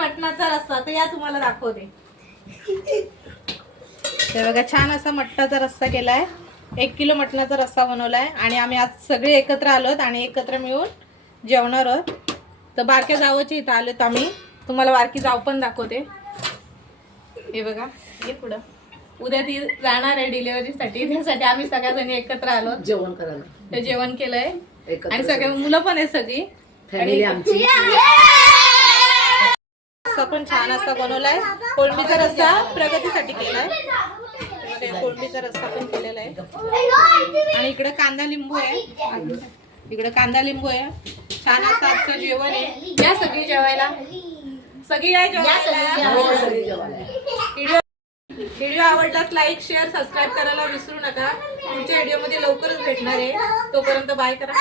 मटणाचा रस्सा तर या तुम्हाला दाखवते. ते बघा छान असा मटणाचा रस्सा केलाय. 1 किलो मटणाचा रस्सा बनवलाय आणि आम्ही आज सगळे एकत्र आलोत आणि एकत्र मिळून जेवणार आहोत. तर बारक्या जावची इथं आलोत आम्ही. तुम्हाला बारकी जाव पण दाखवते. हे बघा हे पुढं उद्या ती जाणार आहे डिलिव्हरीसाठी. त्यासाठी आम्ही सगळ्याजणी एकत्र आलो जेवण करायला. ते जेवण केलंय आणि सगळे मुलं पण आहे सगळी फॅमिली आमची. रस्सा पण छान असा बनवलाय. कोळंबीचा रस्सा प्रगतीसाठी केलाय. कोळंबीचा रस्सा पण केलेला आहे आणि इकडे कांदा लिंबू आहे. इकडे कांदा लिंबू आहे. छान असं आजचं जेवण आहे. या सगळी जेवायला. सगळी या जेवायला. व्हिडिओ आवडल्यास लाईक शेअर सबस्क्राईब करायला विसरू नका. पुढच्या व्हिडिओ मध्ये लवकरच भेटणार आहे. तोपर्यंत बाय करा.